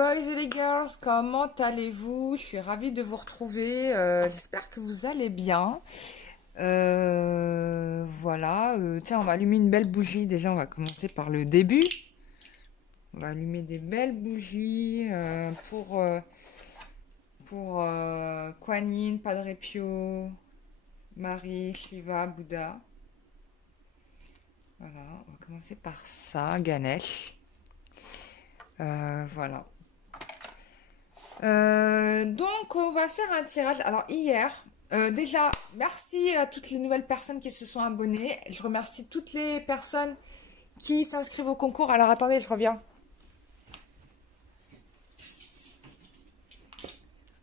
boys et les girls, comment allez-vous? Je suis ravie de vous retrouver, j'espère que vous allez bien. Voilà, tiens, on va allumer une belle bougie, déjà on va commencer par le début. On va allumer des belles bougies pour Kuan Yin, Padre Pio, Marie, Shiva, Bouddha. Voilà, on va commencer par ça, Ganesh. Voilà. Donc, on va faire un tirage. Alors, hier, déjà, merci à toutes les nouvelles personnes qui se sont abonnées. Je remercie toutes les personnes qui s'inscrivent au concours. Alors, attendez, je reviens.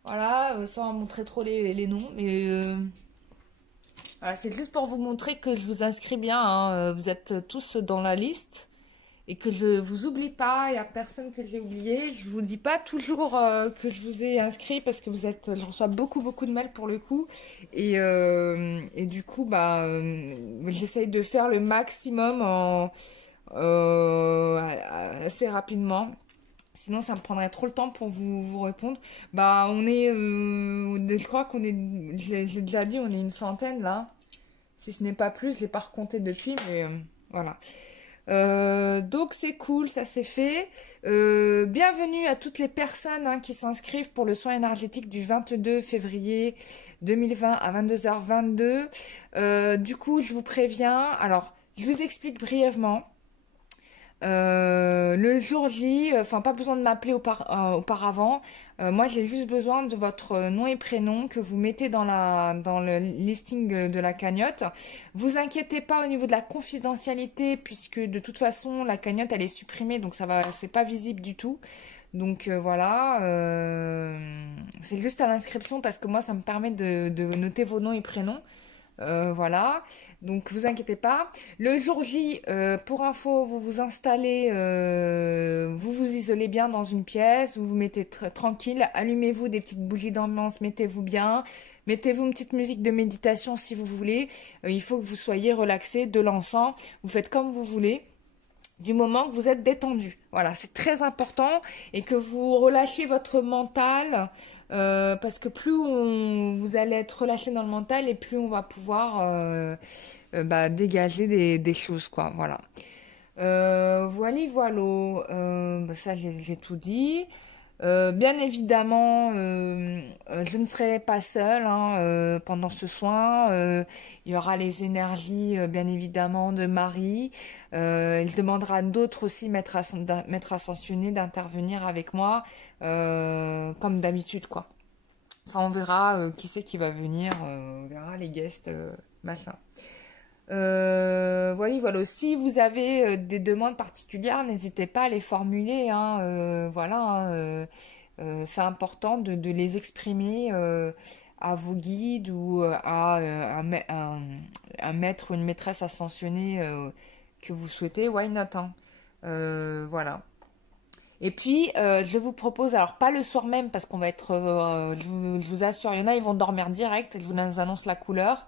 Voilà, sans montrer trop les noms, mais voilà, c'est juste pour vous montrer que je vous inscris bien, hein. Vous êtes tous dans la liste. Et que je vous oublie pas, il n'y a personne que j'ai oublié. Je vous dis pas toujours que je vous ai inscrit parce que je reçois beaucoup de mails pour le coup. Et du coup, j'essaye de faire le maximum assez rapidement. Sinon, ça me prendrait trop le temps pour vous répondre. Je crois qu'on est, j'ai déjà dit, on est une centaine là. Si ce n'est pas plus, je l'ai pas recompté depuis, mais voilà. Donc c'est cool, ça c'est fait. Bienvenue à toutes les personnes qui s'inscrivent pour le soin énergétique du 22 février 2020 à 22h22. Du coup, je vous préviens. Alors, je vous explique brièvement. Le jour J, enfin pas besoin de m'appeler auparavant. Moi j'ai juste besoin de votre nom et prénom que vous mettez dans le listing de la cagnotte. Vous inquiétez pas au niveau de la confidentialité puisque de toute façon la cagnotte elle est supprimée donc c'est pas visible du tout. Donc voilà, c'est juste à l'inscription parce que moi ça me permet de noter vos noms et prénoms. Voilà, donc vous inquiétez pas. Le jour J, pour info, vous vous installez, vous vous isolez bien dans une pièce, vous vous mettez tranquille, allumez-vous des petites bougies d'ambiance, mettez-vous bien, mettez-vous une petite musique de méditation si vous voulez. Il faut que vous soyez relaxé, de l'encens, vous faites comme vous voulez. Du moment que vous êtes détendu. Voilà, c'est très important et que vous relâchez votre mental parce que plus vous allez être relâché dans le mental et plus on va pouvoir dégager des choses, quoi. Voilà. Voilà. Ça, j'ai tout dit. Bien évidemment, je ne serai pas seule pendant ce soin. Il y aura les énergies, bien évidemment, de Marie. Il demandera d'autres aussi, maîtres ascensionnés, d'intervenir avec moi, comme d'habitude, quoi. Enfin, on verra qui c'est qui va venir. On verra les guests, machin. Voilà. Si vous avez des demandes particulières, n'hésitez pas à les formuler. C'est important de les exprimer à vos guides ou à un maître ou une maîtresse ascensionnée que vous souhaitez. Why not, hein. Voilà. Et puis, je vous propose, alors pas le soir même parce qu'on va être, je vous assure, il y en a, ils vont dormir direct, je vous annonce la couleur.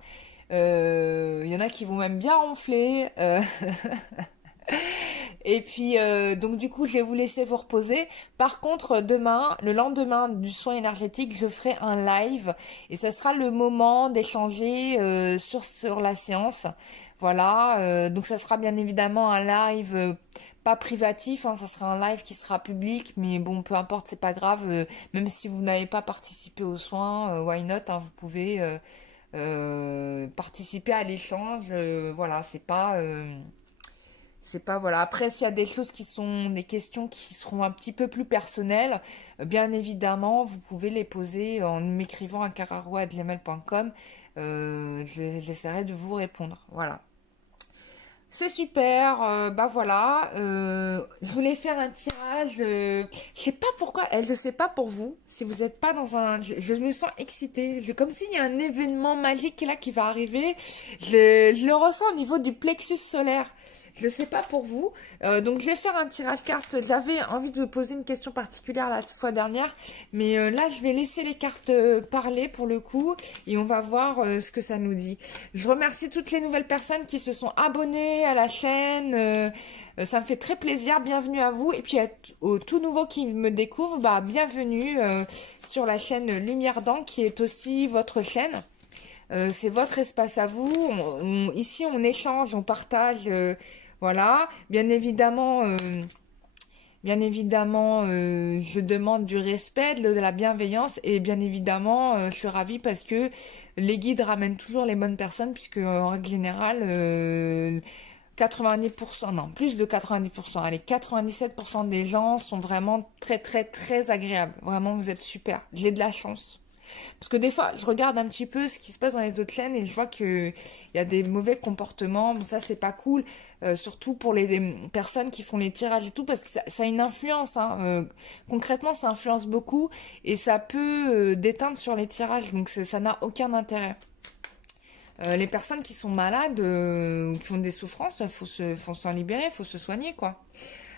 Il y en a qui vont même bien ronfler. Et puis, donc du coup, je vais vous laisser vous reposer. Par contre, demain, le lendemain du soin énergétique, je ferai un live. Et ça sera le moment d'échanger sur la séance. Voilà, donc ça sera bien évidemment un live pas privatif. Ça sera un live qui sera public. Mais bon, peu importe, c'est pas grave. Même si vous n'avez pas participé aux soins, why not, hein, vous pouvez... participer à l'échange, voilà, c'est pas voilà. Après, s'il y a des choses des questions qui seront un petit peu plus personnelles, bien évidemment, vous pouvez les poser en m'écrivant à cararo@gmail.com. J'essaierai de vous répondre. Voilà. C'est super, voilà, je voulais faire un tirage, je sais pas pourquoi, je sais pas pour vous, si vous n'êtes pas dans je me sens excitée, comme s'il y a un événement magique là qui va arriver, je le ressens au niveau du plexus solaire, Je ne sais pas pour vous. Donc, je vais faire un tirage carte. J'avais envie de vous poser une question particulière la fois dernière. Mais là, je vais laisser les cartes parler pour le coup. Et on va voir ce que ça nous dit. Je remercie toutes les nouvelles personnes qui se sont abonnées à la chaîne. Ça me fait très plaisir. Bienvenue à vous. Et puis, aux tout nouveaux qui me découvrent, bah, bienvenue sur la chaîne Lumière d'Ancre qui est aussi votre chaîne. C'est votre espace à vous. Ici, on échange, on partage. Voilà. Bien évidemment, je demande du respect, de la bienveillance. Et bien évidemment, je suis ravie parce que les guides ramènent toujours les bonnes personnes. Puisque, en règle générale, 90%, non, plus de 90%, allez, 97% des gens sont vraiment très, très, très agréables. Vraiment, vous êtes super. J'ai de la chance. Parce que des fois, je regarde un petit peu ce qui se passe dans les autres chaînes et je vois qu'il y a des mauvais comportements. Bon, ça, c'est pas cool. Surtout pour les personnes qui font les tirages et tout, parce que ça a une influence. Hein. Concrètement, ça influence beaucoup et ça peut déteindre sur les tirages. Donc, ça n'a aucun intérêt. Les personnes qui sont malades ou qui ont des souffrances, faut s'en libérer, faut se soigner, quoi.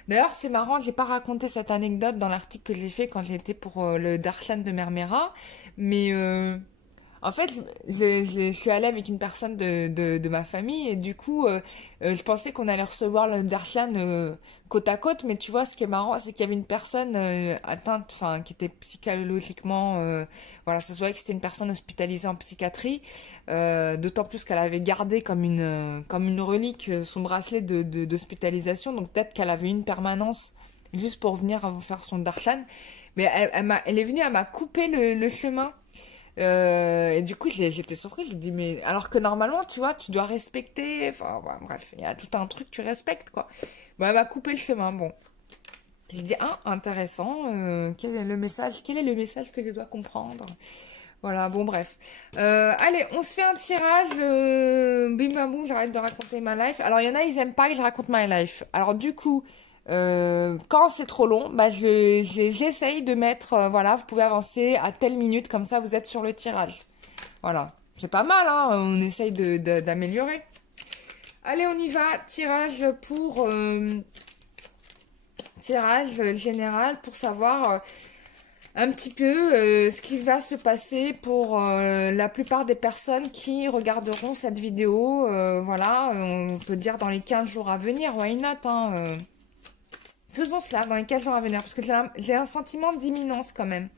D'ailleurs, c'est marrant, j'ai pas raconté cette anecdote dans l'article que j'ai fait quand j'étais pour le Darshan de Mermera, mais en fait, je suis allée avec une personne de ma famille et du coup, je pensais qu'on allait recevoir le Darshan côte à côte, mais tu vois, ce qui est marrant, c'est qu'il y avait une personne atteinte, enfin, qui était psychologiquement, voilà, ça se voyait que c'était une personne hospitalisée en psychiatrie, d'autant plus qu'elle avait gardé comme une relique son bracelet d'hospitalisation, donc peut-être qu'elle avait une permanence juste pour venir faire son Darshan, mais elle est venue, elle m'a coupé le chemin. Et du coup, j'étais surprise. J'ai dit, mais alors que normalement, tu vois, tu dois respecter. Enfin, bah, bref, il y a tout un truc que tu respectes, quoi. Bon, elle m'a coupé le chemin. Bon, j'ai dit, ah, intéressant. Quel est le message? Quel est le message que je dois comprendre? Voilà, bon, bref. Allez, on se fait un tirage. Bim bam boum, j'arrête de raconter ma life. Alors, il y en a, ils aiment pas que je raconte ma life. Alors, du coup. Quand c'est trop long, bah j'essaye de mettre, voilà, vous pouvez avancer à telle minute, comme ça vous êtes sur le tirage. Voilà, c'est pas mal, hein, on essaye d'améliorer. Allez, on y va, tirage pour tirage général pour savoir un petit peu ce qui va se passer pour la plupart des personnes qui regarderont cette vidéo. Voilà, on peut dire dans les 15 jours à venir, why not, hein, faisons cela dans les 15 jours à venir, parce que j'ai un sentiment d'imminence quand même.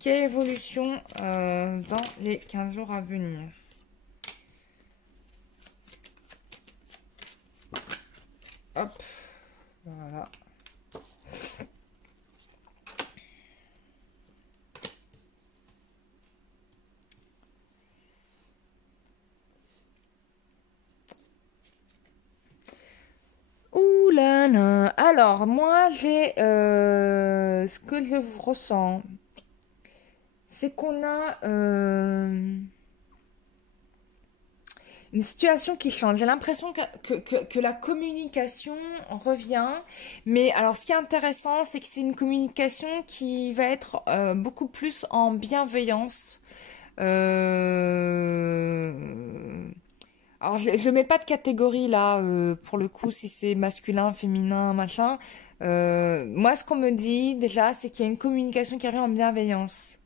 Quelle évolution dans les 15 jours à venir? Hop, voilà. Ouh là là. Alors, moi, j'ai ce que je ressens, c'est qu'on a une situation qui change. J'ai l'impression que la communication revient. Mais alors, ce qui est intéressant, c'est que c'est une communication qui va être beaucoup plus en bienveillance. Alors, je mets pas de catégorie là, pour le coup, si c'est masculin, féminin, machin. Moi, ce qu'on me dit déjà, c'est qu'il y a une communication qui arrive en bienveillance.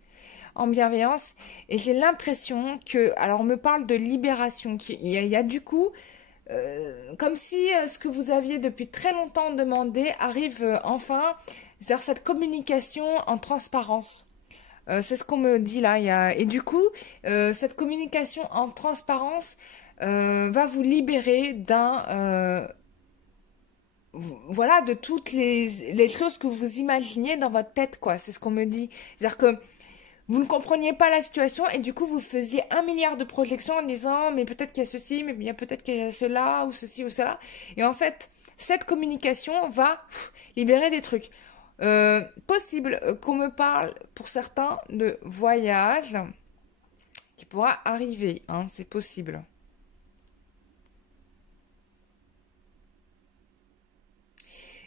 En bienveillance. Et j'ai l'impression que, alors on me parle de libération, il y a du coup, comme si ce que vous aviez depuis très longtemps demandé arrive enfin, c'est-à-dire cette communication en transparence. C'est ce qu'on me dit là. Et du coup, cette communication en transparence va vous libérer voilà, de toutes les choses que vous imaginiez dans votre tête, quoi. C'est ce qu'on me dit. C'est-à-dire que vous ne compreniez pas la situation et du coup vous faisiez 1 milliard de projections en disant mais peut-être qu'il y a ceci, mais bien peut-être qu'il y a cela ou ceci ou cela. Et en fait, cette communication va libérer des trucs. Possible qu'on me parle pour certains de voyage qui pourra arriver, hein, c'est possible.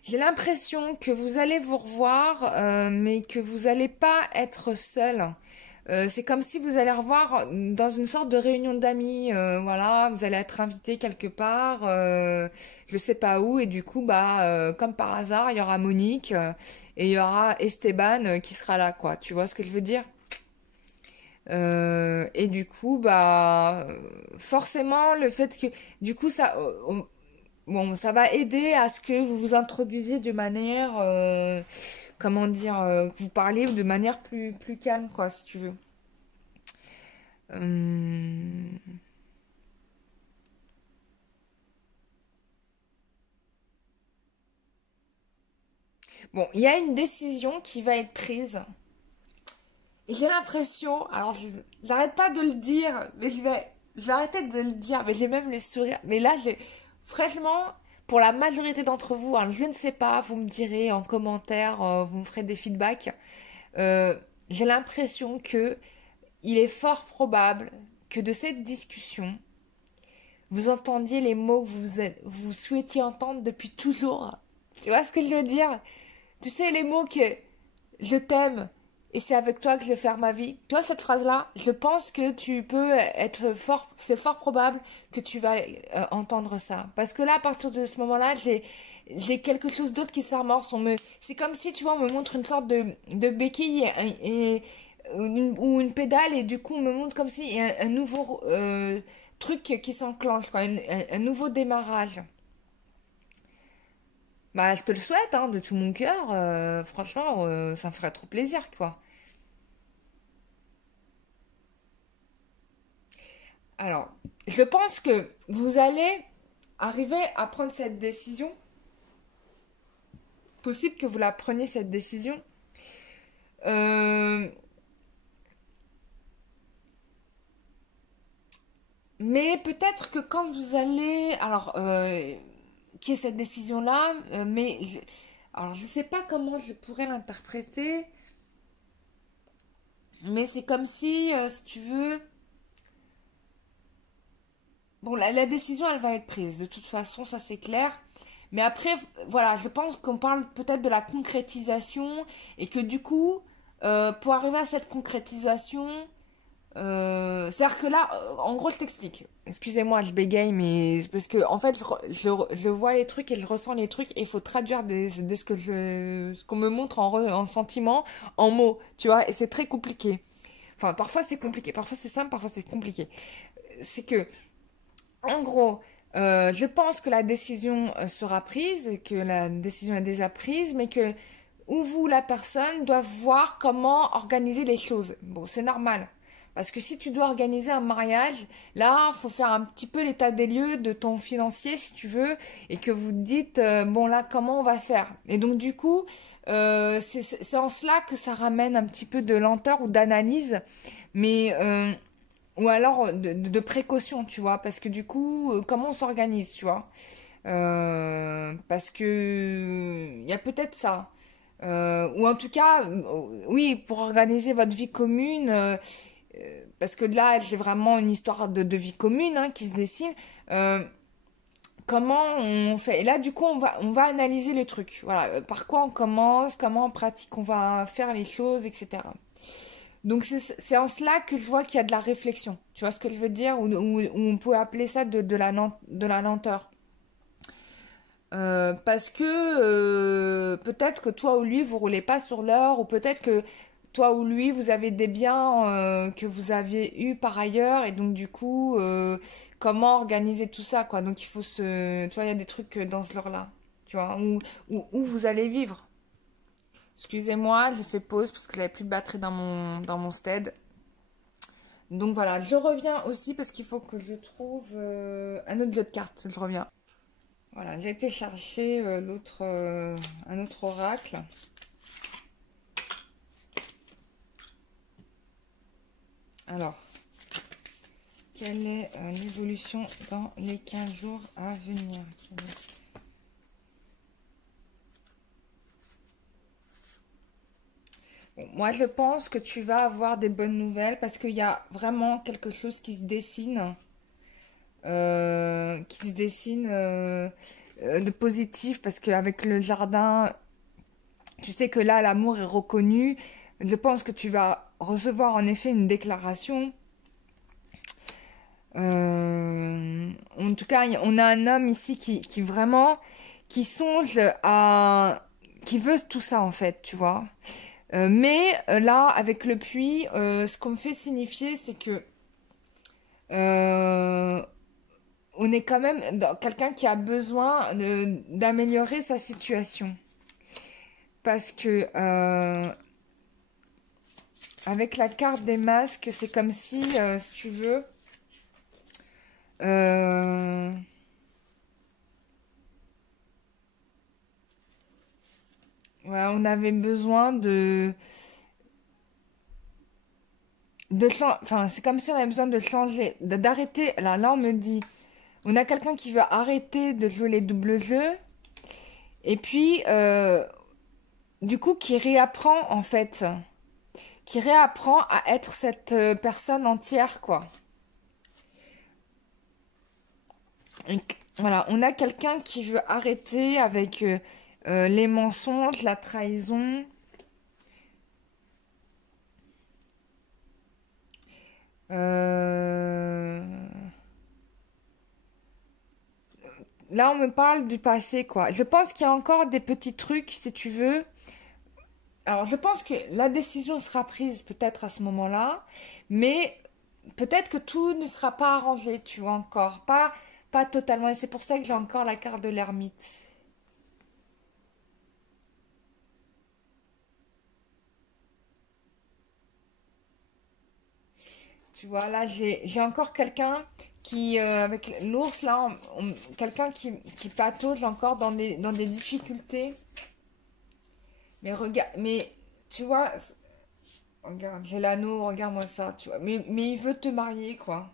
J'ai l'impression que vous allez vous revoir, mais que vous n'allez pas être seul. C'est comme si vous allez revoir dans une sorte de réunion d'amis, voilà, vous allez être invité quelque part, je sais pas où, et du coup, bah, comme par hasard, il y aura Monique et il y aura Esteban qui sera là, quoi. Tu vois ce que je veux dire? Et du coup, bah, forcément, le fait que, du coup, bon, ça va aider à ce que vous vous introduisiez de manière, comment dire, que vous parliez de manière plus calme, quoi, si tu veux. Euh, Bon, il y a une décision qui va être prise. Et j'ai l'impression, alors j'arrête pas de le dire, mais je vais arrêter de le dire, mais j'ai même le sourire. Mais là, franchement, pour la majorité d'entre vous, hein, je ne sais pas, vous me direz en commentaire, vous me ferez des feedbacks. Euh, j'ai l'impression que il est fort probable que de cette discussion, vous entendiez les mots que vous souhaitiez entendre depuis toujours. Tu vois ce que je veux dire? Tu sais, les mots que je t'aime et c'est avec toi que je vais faire ma vie. Tu vois, cette phrase-là, je pense que tu peux être fort, c'est fort probable que tu vas entendre ça. Parce que là, à partir de ce moment-là, j'ai quelque chose d'autre qui s'amorce. C'est comme si, tu vois, on me montre une sorte de béquille ou une pédale et du coup, on me montre comme si il y a un nouveau truc qui s'enclenche, quoi, un nouveau démarrage. Bah, je te le souhaite, hein, de tout mon cœur. Franchement, ça me ferait trop plaisir, quoi. Alors, je pense que vous allez arriver à prendre cette décision. Possible que vous la preniez, cette décision. Euh, mais peut-être que quand vous allez... Alors, qui est cette décision-là, alors, je sais pas comment je pourrais l'interpréter, mais c'est comme si tu veux... Bon, la décision, elle va être prise. De toute façon, ça c'est clair. Mais après, voilà, je pense qu'on parle peut-être de la concrétisation et que du coup, pour arriver à cette concrétisation, c'est-à-dire que là, en gros, je t'explique. Excusez-moi, je bégaye, mais c'est parce que en fait, je vois les trucs et je ressens les trucs et il faut traduire de ce qu'on me montre en sentiment en mots, tu vois, et c'est très compliqué. Enfin, parfois c'est compliqué, parfois c'est simple, parfois c'est compliqué. C'est que en gros, je pense que la décision sera prise, que la décision est déjà prise, mais que ou vous, la personne, doit voir comment organiser les choses. Bon, c'est normal. Parce que si tu dois organiser un mariage, là, faut faire un petit peu l'état des lieux de ton financier, si tu veux, et que vous dites, bon là, comment on va faire? Et donc, du coup, c'est en cela que ça ramène un petit peu de lenteur ou d'analyse. Mais ou alors de précaution, tu vois, parce que du coup, comment on s'organise, tu vois. Parce que il y a peut-être ça. Ou en tout cas, oui, pour organiser votre vie commune, parce que là, j'ai vraiment une histoire de vie commune hein, qui se dessine. euh, Comment on fait? Et là, du coup, on va analyser le truc. Voilà, par quoi on commence, comment en pratique on va faire les choses, etc. Donc c'est en cela que je vois qu'il y a de la réflexion. Tu vois ce que je veux dire? Ou on peut appeler ça de la lenteur. Parce que peut-être que toi ou lui, vous roulez pas sur l'heure, ou peut-être que toi ou lui, vous avez des biens que vous aviez eu par ailleurs, et donc du coup, comment organiser tout ça, quoi. Donc il faut tu vois, il y a des trucs dans ce genre-là, tu vois, où vous allez vivre. Excusez-moi, j'ai fait pause parce que j'avais plus de batterie dans mon stead. Donc voilà, je reviens aussi parce qu'il faut que je trouve un autre jeu de cartes. Je reviens. Voilà, j'ai été chercher un autre oracle. Alors, quelle est l'évolution dans les 15 jours à venir? Bon, moi, je pense que tu vas avoir des bonnes nouvelles parce qu'il y a vraiment quelque chose qui se dessine. De positif parce qu'avec le jardin, tu sais que là, l'amour est reconnu. Je pense que tu vas recevoir en effet une déclaration. En tout cas, on a un homme ici qui vraiment, qui songe à, qui veut tout ça en fait, tu vois. Mais là, avec le puits, ce qu'on me fait signifier, c'est que euh, on est quand même dans quelqu'un qui a besoin d'améliorer sa situation. Parce que avec la carte des masques, c'est comme si tu veux, euh, ouais, on avait besoin enfin, c'est comme si on avait besoin de changer, d'arrêter. Là, on me dit, on a quelqu'un qui veut arrêter de jouer les doubles jeux, et puis, du coup, qui réapprend, en fait, qui réapprend à être cette personne entière, quoi. Et voilà, on a quelqu'un qui veut arrêter avec les mensonges, la trahison. Euh, Là, on me parle du passé, quoi. Je pense qu'il y a encore des petits trucs, si tu veux. Alors, je pense que la décision sera prise peut-être à ce moment-là, mais peut-être que tout ne sera pas arrangé, tu vois, encore. Pas totalement. Et c'est pour ça que j'ai encore la carte de l'ermite. Tu vois, là, j'ai encore quelqu'un qui, avec l'ours, là, quelqu'un qui patauge encore dans des difficultés. Mais regarde, mais tu vois, regarde, j'ai l'anneau, regarde-moi ça, tu vois. Mais il veut te marier, quoi.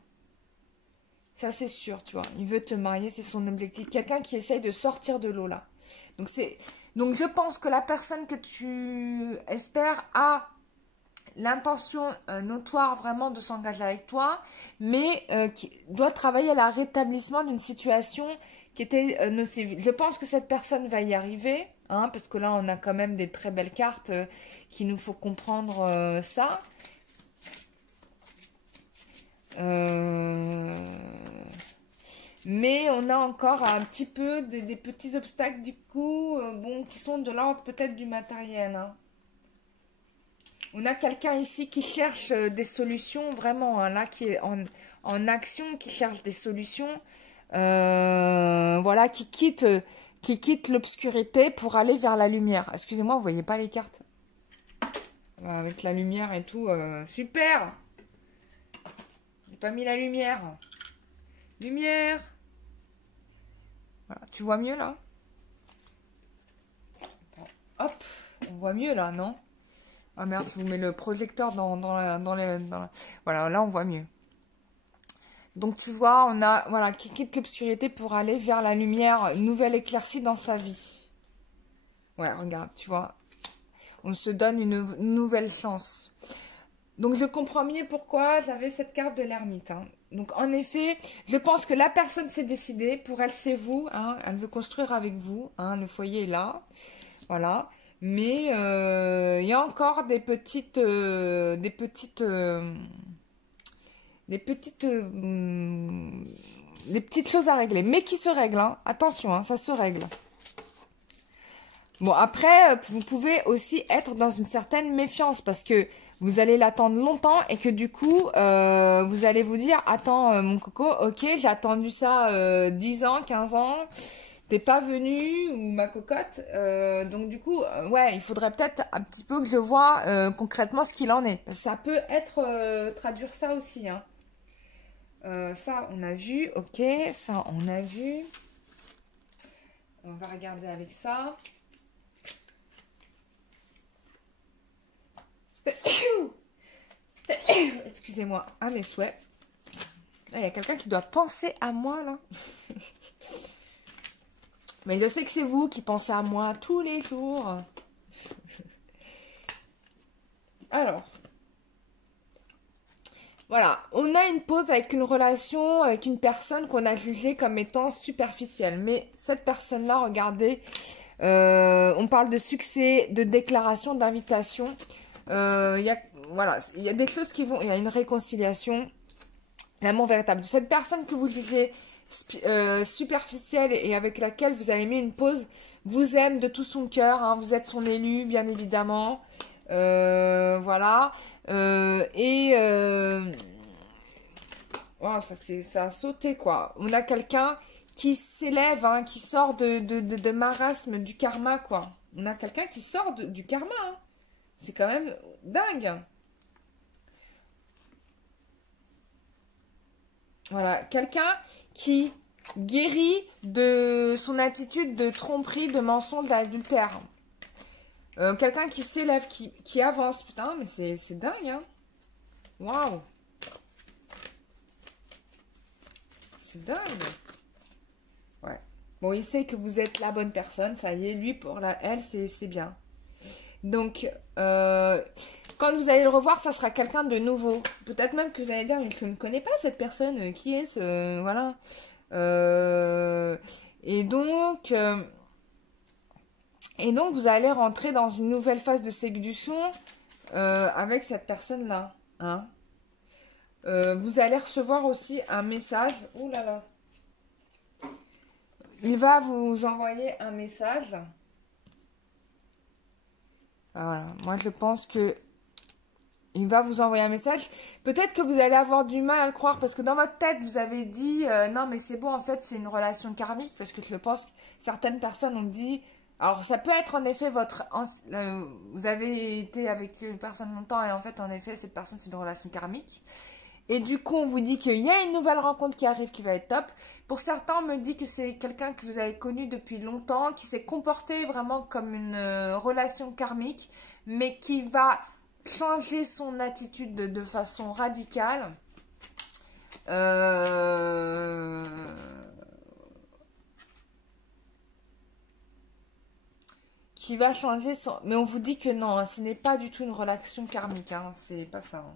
Ça, c'est sûr, tu vois. Il veut te marier, c'est son objectif. Quelqu'un qui essaye de sortir de l'eau, là. Donc, donc, je pense que la personne que tu espères a l'intention notoire vraiment de s'engager avec toi, mais qui doit travailler à la rétablissement d'une situation qui était nocive. Je pense que cette personne va y arriver, hein, parce que là on a quand même des très belles cartes qui nous faut comprendre ça. Euh, Mais on a encore un petit peu des petits obstacles du coup, bon, qui sont de l'ordre peut-être du matériel, hein. On a quelqu'un ici qui cherche des solutions, vraiment, hein, là, qui est en action, qui cherche des solutions, voilà, qui quitte l'obscurité pour aller vers la lumière. Excusez-moi, vous voyez pas les cartes? Avec la lumière et tout, super! J'ai pas mis la lumière. Lumière! Voilà, tu vois mieux, là? Hop, on voit mieux, là, non? Ah merde, je vous mets le projecteur Voilà, là on voit mieux. Donc tu vois, on a, voilà, qui quitte l'obscurité pour aller vers la lumière, une nouvelle éclaircie dans sa vie. Ouais, regarde, tu vois. On se donne une nouvelle chance. Donc je comprends mieux pourquoi j'avais cette carte de l'ermite, hein. Donc en effet, je pense que la personne s'est décidée. Pour elle, c'est vous, hein. Elle veut construire avec vous, hein. Le foyer est là. Voilà. Mais il y a encore des petites choses à régler, mais qui se règlent, hein. Attention, hein, ça se règle. Bon, après, vous pouvez aussi être dans une certaine méfiance parce que vous allez l'attendre longtemps et que du coup, vous allez vous dire, attends, mon coco, ok, j'ai attendu ça 10 ans, 15 ans, t'es pas venu, ou ma cocotte, donc du coup, ouais, il faudrait peut-être un petit peu que je vois concrètement ce qu'il en est. Ça peut être, traduire ça aussi, hein. Ça, on a vu, ok, ça, on a vu. On va regarder avec ça. Excusez-moi, à mes souhaits. Il y a quelqu'un qui doit penser à moi, là. Mais je sais que c'est vous qui pensez à moi tous les jours. Alors. Voilà, on a une pause avec une relation, avec une personne qu'on a jugée comme étant superficielle. Mais cette personne-là, regardez, on parle de succès, de déclaration, d'invitation. Voilà, il y a des choses qui vont... Il y a une réconciliation. L'amour véritable. Cette personne que vous jugez superficielle et avec laquelle vous avez mis une pause, vous aime de tout son cœur. Hein, vous êtes son élu, bien évidemment. Voilà. Wow, ça a sauté, quoi. On a quelqu'un qui s'élève, hein, qui sort de marasme, du karma, quoi. On a quelqu'un qui sort du karma. Hein. C'est quand même dingue. Voilà, quelqu'un qui guérit de son attitude de tromperie, de mensonge, d'adultère. Quelqu'un qui s'élève, qui avance. Putain, mais c'est dingue, hein. Waouh. C'est dingue. Ouais. Bon, il sait que vous êtes la bonne personne. Ça y est, lui, pour elle, c'est bien. Donc, quand vous allez le revoir, ça sera quelqu'un de nouveau. Peut-être même que vous allez dire, je ne connais pas cette personne. Qui est ce... Voilà. Et donc, vous allez rentrer dans une nouvelle phase de séduction avec cette personne-là. Hein. Vous allez recevoir aussi un message. Ouh là là. Il va vous envoyer un message. Voilà. Moi, je pense que il va vous envoyer un message. Peut-être que vous allez avoir du mal à le croire parce que dans votre tête, vous avez dit non, mais c'est bon, en fait, c'est une relation karmique. Parce que je pense que certaines personnes ont dit... Alors, ça peut être en effet vous avez été avec une personne longtemps et en fait, en effet, cette personne, c'est une relation karmique. Et du coup, on vous dit qu'il y a une nouvelle rencontre qui arrive qui va être top. Pour certains, on me dit que c'est quelqu'un que vous avez connu depuis longtemps, qui s'est comporté vraiment comme une relation karmique, mais qui va changer son attitude de façon radicale. Qui va changer son... Mais on vous dit que non, hein, ce n'est pas du tout une relation karmique, hein, c'est pas ça. Hein.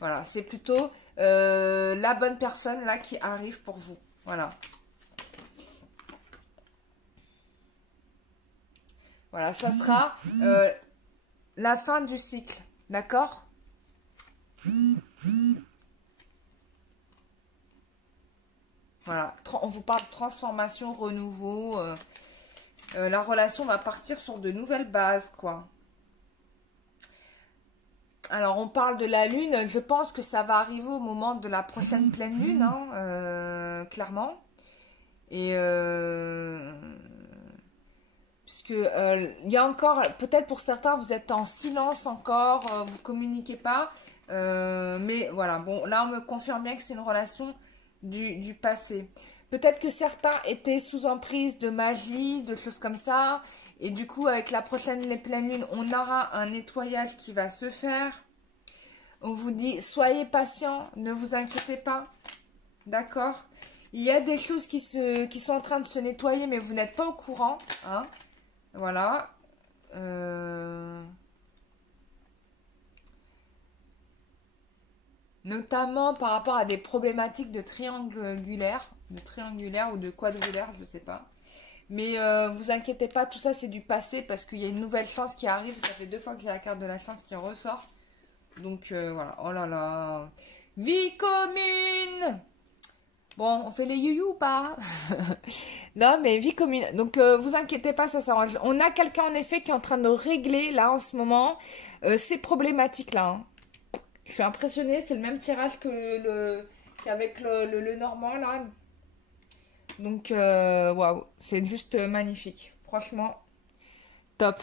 Voilà, c'est plutôt la bonne personne là qui arrive pour vous. Voilà. Voilà, ça sera la fin du cycle. D'accord? Voilà, on vous parle de transformation, renouveau. La relation va partir sur de nouvelles bases, quoi. Alors, on parle de la lune. Je pense que ça va arriver au moment de la prochaine pleine lune, hein, clairement. Et puisque il y a encore, peut-être pour certains, vous êtes en silence encore, vous communiquez pas. Mais voilà, bon, là, on me confirme bien que c'est une relation du passé. Peut-être que certains étaient sous emprise de magie, de choses comme ça. Et du coup, avec la prochaine pleine lune, on aura un nettoyage qui va se faire. On vous dit, soyez patient, ne vous inquiétez pas. D'accord? Il y a des choses qui sont en train de se nettoyer, mais vous n'êtes pas au courant. Hein? Voilà. Notamment par rapport à des problématiques de triangulaire ou de quadrangulaire, je ne sais pas. Mais vous inquiétez pas, tout ça c'est du passé parce qu'il y a une nouvelle chance qui arrive. Ça fait 2 fois que j'ai la carte de la chance qui ressort. Donc voilà, oh là là. Vie commune. Bon, on fait les youyou ou pas? Non, mais vie commune. Donc, vous inquiétez pas, ça s'arrange. On a quelqu'un, en effet, qui est en train de régler, là, en ce moment, ces problématiques-là. Hein. Je suis impressionnée. C'est le même tirage qu'avec le normand, là. Donc, waouh. C'est juste magnifique. Franchement, top.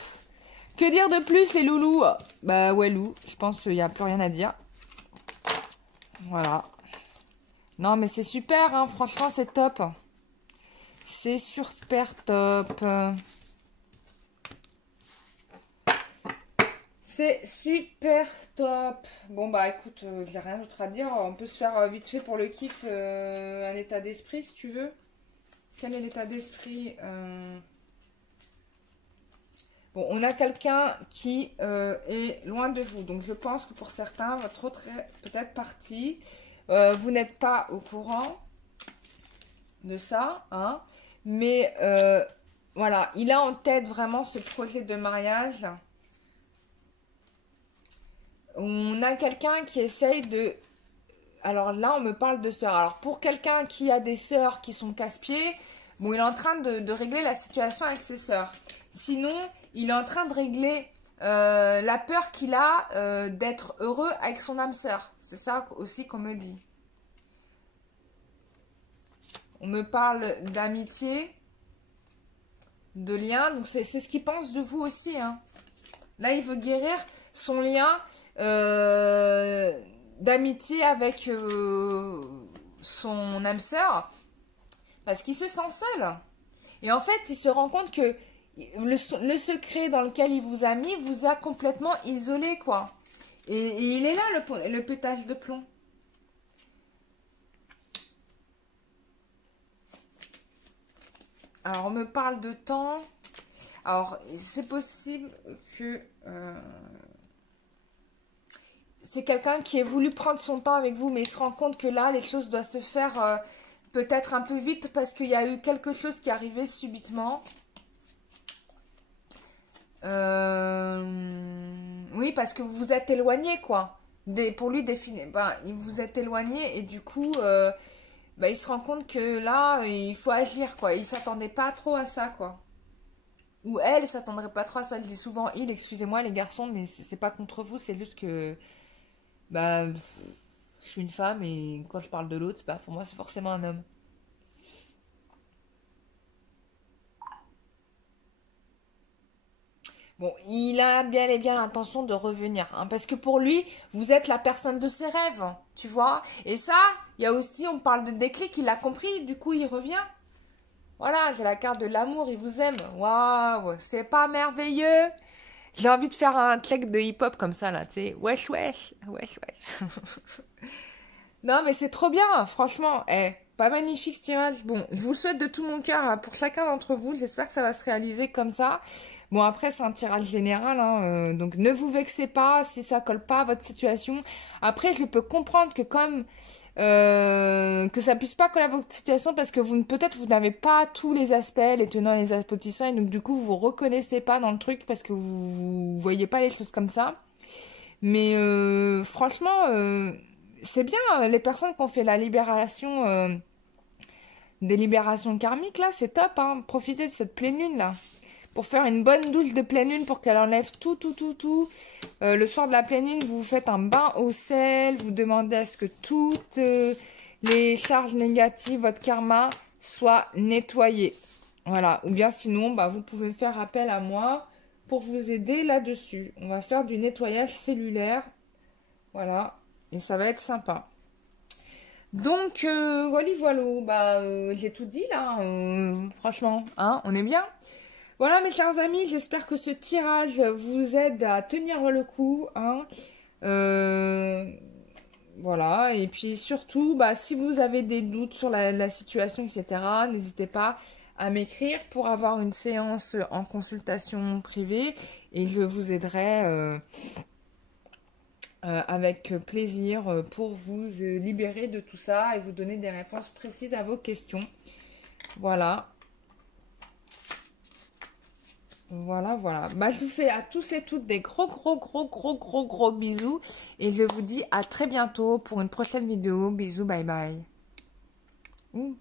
Que dire de plus, les loulous? Bah, ouais, loup. Je pense qu'il n'y a plus rien à dire. Voilà. Non, mais c'est super, hein. Franchement, c'est top. C'est super top. C'est super top. Bon, bah, écoute, j'ai rien d'autre à dire. On peut se faire vite fait pour le kiff un état d'esprit, si tu veux. Quel est l'état d'esprit Bon, on a quelqu'un qui est loin de vous. Donc, je pense que pour certains, votre autre est peut-être parti. Vous n'êtes pas au courant de ça, hein. Mais voilà, il a en tête vraiment ce projet de mariage. On a quelqu'un qui essaye de... Alors là, on me parle de sœurs. Alors pour quelqu'un qui a des sœurs qui sont casse-pieds, bon, il est en train de régler la situation avec ses sœurs. Sinon, il est en train de régler la peur qu'il a d'être heureux avec son âme sœur. C'est ça aussi qu'on me dit. On me parle d'amitié, de lien. Donc c'est ce qu'il pense de vous aussi, hein. Là, il veut guérir son lien d'amitié avec son âme sœur parce qu'il se sent seul. Et en fait, il se rend compte que le secret dans lequel il vous a mis vous a complètement isolé, quoi. Et il est là, le pétage de plomb. Alors, on me parle de temps. Alors, c'est possible que... c'est quelqu'un qui ait voulu prendre son temps avec vous, mais il se rend compte que là, les choses doivent se faire peut-être un peu vite parce qu'il y a eu quelque chose qui est arrivé subitement. Oui, parce que vous vous êtes éloigné, quoi. Pour lui, il vous êtes éloigné et du coup, il se rend compte que là, il faut agir, quoi. Il s'attendait pas trop à ça, quoi. Ou elle s'attendrait pas trop à ça. Je dis souvent il, excusez-moi les garçons, mais c'est pas contre vous, c'est juste que... Bah, je suis une femme et quand je parle de l'autre, bah, pour moi, c'est forcément un homme. Bon, il a bien et bien l'intention de revenir, hein, parce que pour lui, vous êtes la personne de ses rêves, tu vois. Et ça, il y a aussi, on parle de déclic, il a compris, du coup, il revient. Voilà, j'ai la carte de l'amour, il vous aime. Waouh, c'est pas merveilleux? J'ai envie de faire un check de hip-hop comme ça, là, tu sais. Wesh, wesh, wesh, wesh. Non, mais c'est trop bien, franchement. Pas magnifique ce tirage. Bon, je vous le souhaite de tout mon cœur hein, pour chacun d'entre vous. J'espère que ça va se réaliser comme ça. Bon, après, c'est un tirage général, hein, donc ne vous vexez pas si ça colle pas à votre situation. Après, je peux comprendre que comme... que ça puisse pas coller à votre situation parce que peut-être vous n'avez pas tous les aspects, les tenants, les aboutissants, et donc du coup, vous reconnaissez pas dans le truc parce que vous voyez pas les choses comme ça. Mais franchement... c'est bien, les personnes qui ont fait la libération, des libérations karmiques, là, c'est top, hein. Profitez de cette pleine lune, là. Pour faire une bonne douche de pleine lune, pour qu'elle enlève tout, tout, tout, tout. Le soir de la pleine lune, vous faites un bain au sel, vous demandez à ce que toutes les charges négatives, votre karma, soient nettoyées. Voilà. Ou bien sinon, bah, vous pouvez faire appel à moi pour vous aider là-dessus. On va faire du nettoyage cellulaire. Voilà. Et ça va être sympa. Donc, voilà, bah, j'ai tout dit là, franchement, hein, on est bien. Voilà mes chers amis, j'espère que ce tirage vous aide à tenir le coup, hein. Voilà, et puis surtout, bah, si vous avez des doutes sur la situation, etc., n'hésitez pas à m'écrire pour avoir une séance en consultation privée et je vous aiderai avec plaisir pour vous libérer de tout ça et vous donner des réponses précises à vos questions. Voilà. Voilà, voilà. Bah, je vous fais à tous et toutes des gros bisous. Et je vous dis à très bientôt pour une prochaine vidéo. Bisous, bye bye. Ouh.